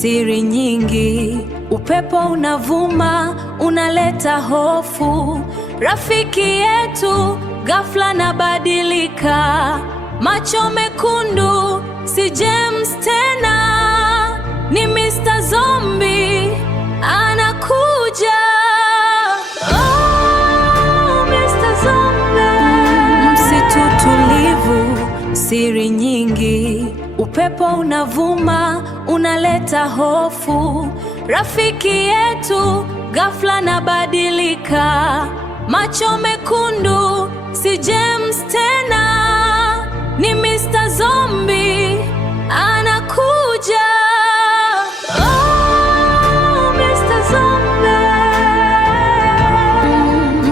siri nyingi, upepo unavuma unaleta hofu. Rafiki yetu ghafla nabadilika, macho mekundu, si James tena, ni Mr. Zombie anakuja. Oh, Mr. Zombie. Msitu tulivu, siri nyingi, upepo unavuma unaleta hofu. Rafiki yetu ghafla nabadilika, macho mekundu, si James tena, ni Mr. Zombie anakuja. Oh, Mr. Zombie.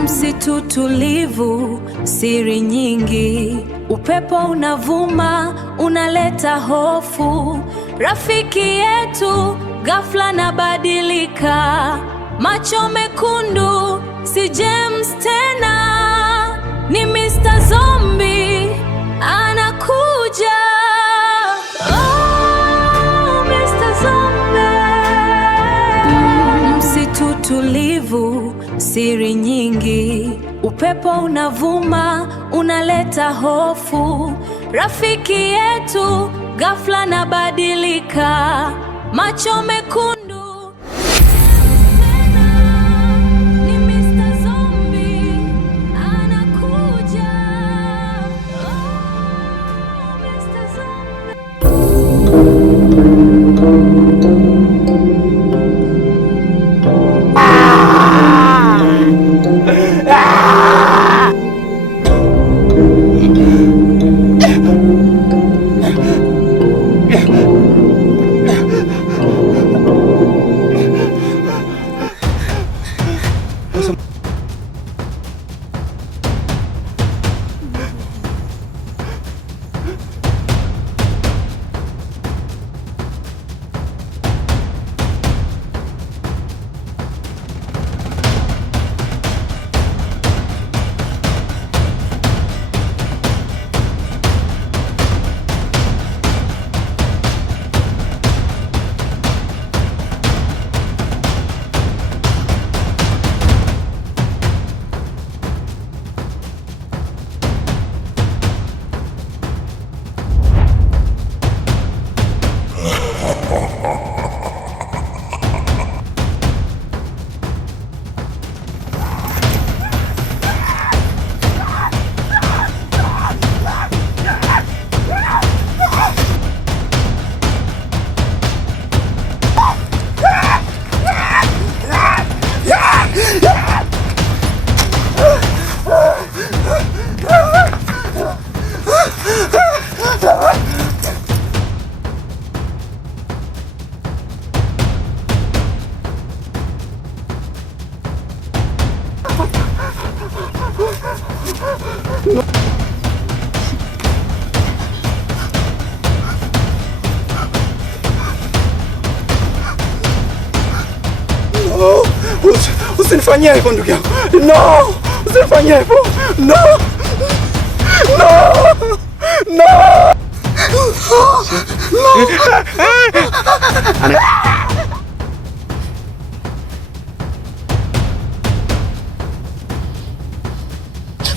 Msitu tulivu, siri nyingi, upepo unavuma unaleta hofu. Rafiki yetu ghafla nabadilika, macho mekundu, si James tena, ni Mr. Zombie anakuja. Oh, Mr. Zombie. Msitu tulivu, siri nyingi, upepo unavuma unaleta hofu. Rafiki yetu ghafla nabadilika, macho mekundu. Usinifanyie hivyo ndugu yangu. No! Usinifanyie hivyo. No! No! No! No!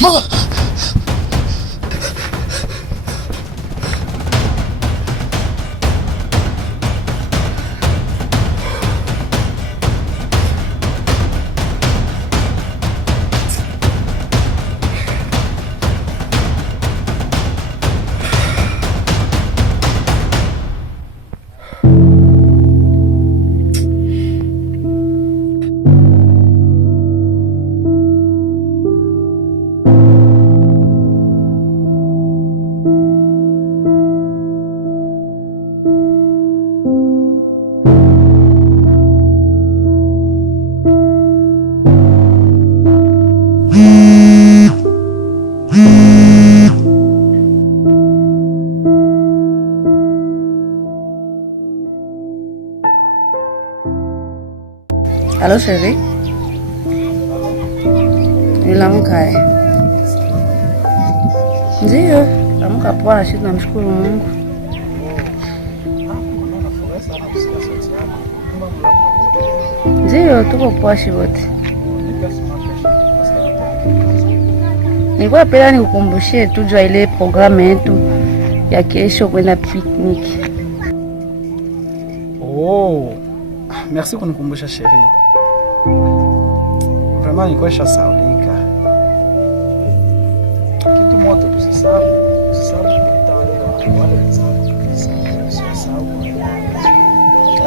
Mama! Halo Sherry. Nilamka. Ndio, amka poa, sisi tunamshukuru Mungu. Ndio, tuko poa wote. Nilikuwa pela nikukumbushie tu jua ile programu yetu ya kesho kwenda picnic. Oh, merci kunikumbusha chérie. Vraiment nilikuwa shasaulika. Kitu moto tusisahau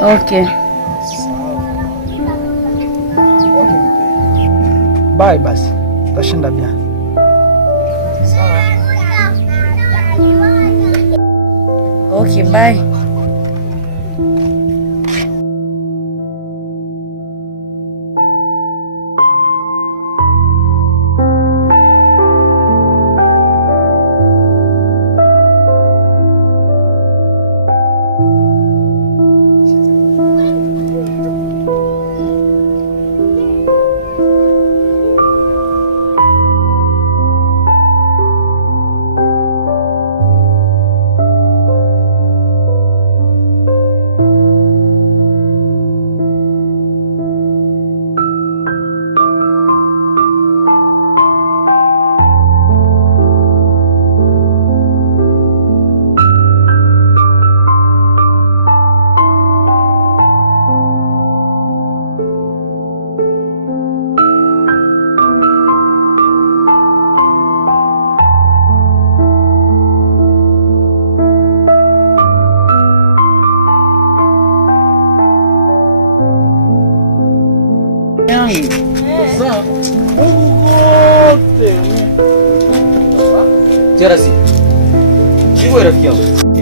Okay. Bye basi. Tashinda bien. Okay, bye. Jarasi. Wewe rafiki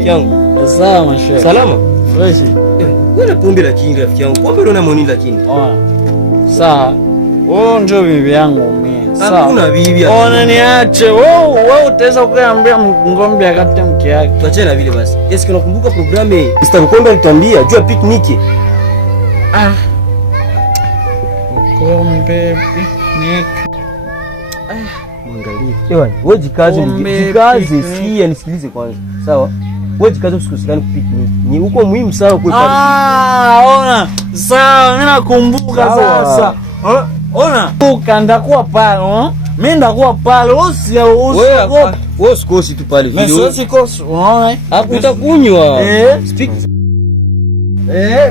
yangu. Sawa mashe. Salama? Fresh. Wewe pombe lakini rafiki yangu. Pombe unaona moni lakini. Sawa. Ndio bibi yangu mimi. Sawa. Hakuna bibi. Niache. Wewe utaweza kuambia ngombe akate mke yake. Tuachane vile basi. Yes, unakumbuka programu Mr. Mkombe alituambia juu ya picnic. Mkombe picnic. Mwangalie. Ewan, wewe jikaze, sikia nisikilize kwanza. Sawa? Wewe jikaze usikusikane picnic. Ni uko muhimu sana kwa ona. Sawa, mimi nakumbuka sasa. Ona, ndakuwa pale, mimi ndakuwa pale, wewe usikosi tu pale vile. Mimi usikosi, unaona? Utakunywa. Speak.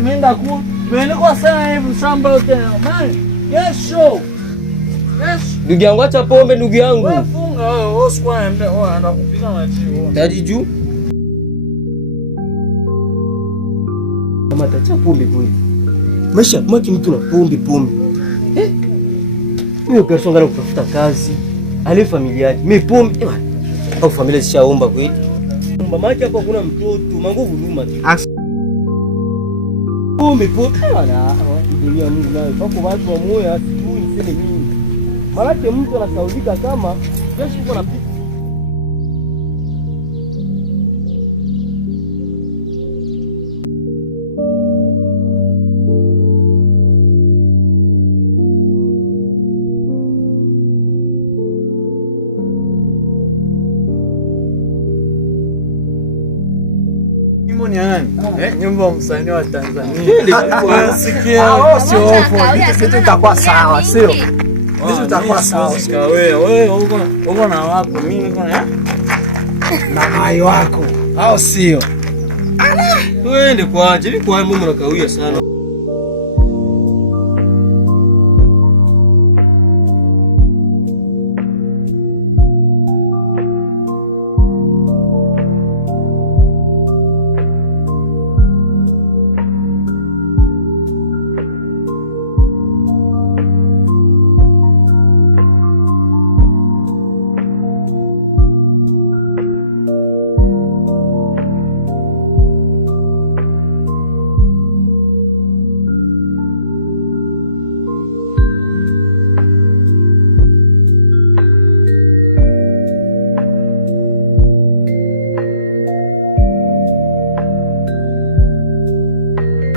Mimi ndakuwa, mimi niko sana hivi shamba tena. Man, kesho. Ndugu yangu acha pombe ndugu yangu. Wewe funga wewe, usikwende, anakupiga maji. Taji juu. Mama tacha pombe kweli. Maisha maki mtu na pombe. Mimi kesho ngana kutafuta kazi. Ale familia yake. Mimi pombe. Au familia zishaomba kweli. Mama yake hapa kuna mtoto, manguvu huruma tu. Pombe. Wala, dunia Mungu nayo. Hapo watu wa moyo asijui niseme nini. Malaki mtu anasaulika kama kesho uko na pika. Ni nani? Nyumba ya msanii wa Tanzania. Sikia, sio hofu. Vitu vitakuwa sawa, sio? Vitu vitakuwa sawa. Wewe uko na wako, mimi niko na mai wako. Au sio? Twende kwa ajili kwa mume nakawia sana.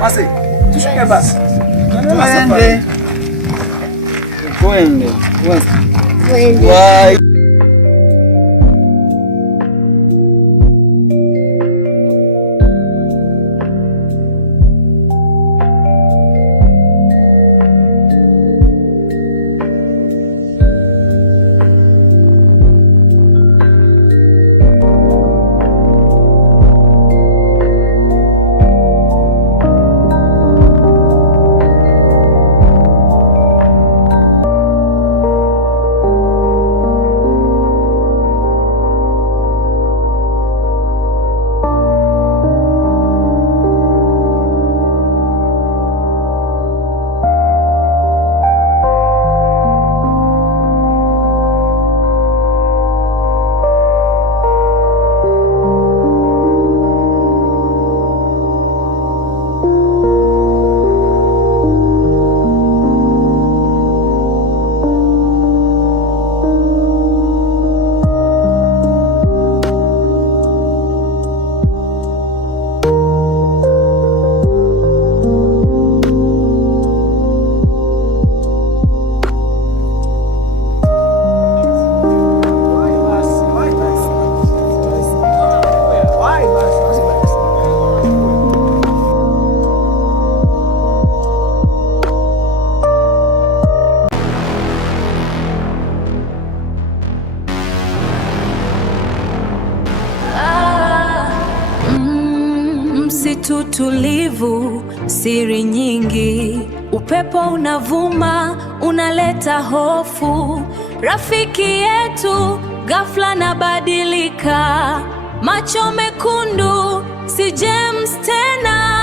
Basi, tushuke basi. Twende. Wai. msitu tulivu, siri nyingi, upepo unavuma, unaleta hofu. Rafiki yetu ghafla nabadilika, macho mekundu, si James tena.